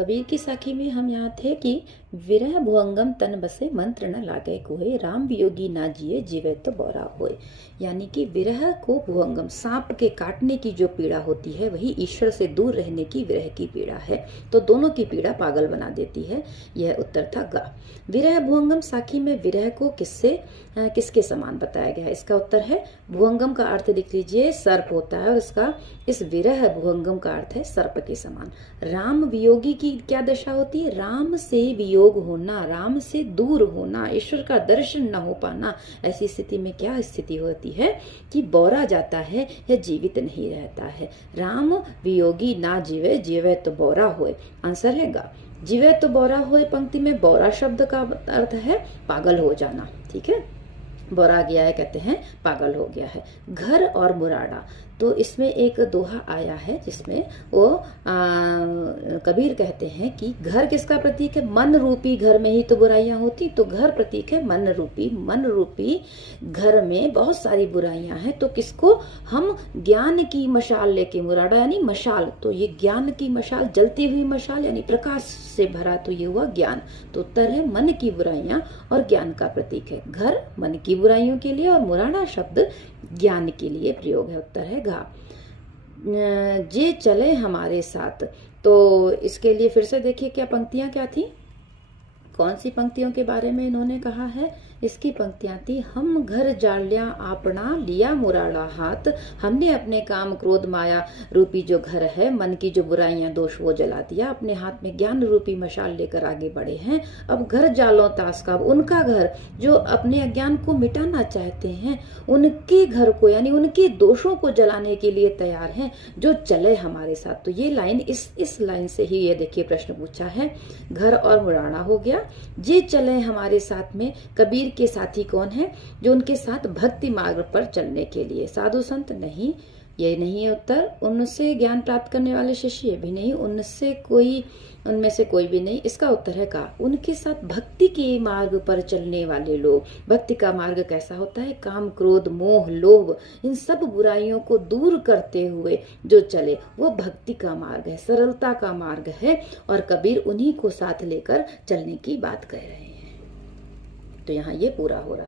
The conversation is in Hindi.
कबीर की साखी में हम यहाँ थे कि विरह भुअंगम तन बसे मंत्र न लागे कोहे, राम वियोगी ना जिए जीवे तो बौरा होए। यानी कि विरह को भुअंगम, सांप के काटने की जो पीड़ा होती है वही ईश्वर से दूर रहने की विरह की पीड़ा है। तो दोनों की पीड़ा पागल बना देती है। यह उत्तर था गा। विरह भुअंगम साखी में विरह को किसके समान बताया गया है? इसका उत्तर है भुअंगम का अर्थ लिख लीजिए सर्प होता है, और इसका इस विरह भुअंगम का अर्थ है सर्प के समान। राम वियोगी की क्या दशा होती है? राम से वियोग होना, राम से दूर होना, ईश्वर का दर्शन न हो पाना। ऐसी स्थिति में क्या स्थिति होती है कि बौरा जाता है या जीवित नहीं रहता है। राम वियोगी ना जीवे, जीवे तो बौरा होए। आंसर है गा। जीवे तो बौरा होए पंक्ति में बौरा शब्द का अर्थ है पागल हो जाना। ठीक है, बौरा गया है कहते हैं पागल हो गया है। घर और मुराड़ा, तो इसमें एक दोहा आया है जिसमें वो कबीर कहते हैं कि घर किसका प्रतीक है? मन रूपी घर में ही तो बुराइयां होती, तो घर प्रतीक है मन रूपी। मन रूपी घर में बहुत सारी बुराइयां हैं, तो किसको हम ज्ञान की मशाल लेके, मुराड़ा यानी मशाल, तो ये ज्ञान की मशाल, जलती हुई मशाल यानी प्रकाश से भरा, तो ये हुआ ज्ञान। तो उत्तर है मन की बुराइयां और ज्ञान का प्रतीक है। घर मन की बुराइयों के लिए और मुराड़ा शब्द ज्ञान के लिए प्रयोग है। उत्तर है घा। जे चले हमारे साथ, तो इसके लिए फिर से देखिए क्या पंक्तियां क्या थी, कौन सी पंक्तियों के बारे में इन्होंने कहा है। इसकी पंक्तियां थी, हम घर जालिया आपना लिया मुराड़ा हाथ, हमने अपने काम क्रोध माया रूपी जो घर है, मन की जो बुराइयां दोष वो जला दिया, अपने हाथ में ज्ञान रूपी मशाल लेकर आगे बढ़े हैं। अब घर जालो तास का, उनका घर जो अपने अज्ञान को मिटाना चाहते हैं, उनके घर को यानी उनके दोषों को जलाने के लिए तैयार हैं, जो चले हमारे साथ। तो ये लाइन इस लाइन से ही ये देखिए प्रश्न पूछा है। घर और मुराड़ा हो गया। जे चले हमारे साथ में कबीर के साथी कौन है? जो उनके साथ भक्ति मार्ग पर चलने के लिए, साधु संत नहीं, ये नहीं है उत्तर। उनसे ज्ञान प्राप्त करने वाले शिष्य भी नहीं, उनमें से कोई भी नहीं। इसका उत्तर है का। उनके साथ भक्ति के मार्ग पर चलने वाले लोग। भक्ति का मार्ग कैसा होता है? काम क्रोध मोह लोभ इन सब बुराइयों को दूर करते हुए जो चले, वो भक्ति का मार्ग है, सरलता का मार्ग है, और कबीर उन्हीं को साथ लेकर चलने की बात कह रहे हैं। तो यहाँ ये पूरा हो रहा है।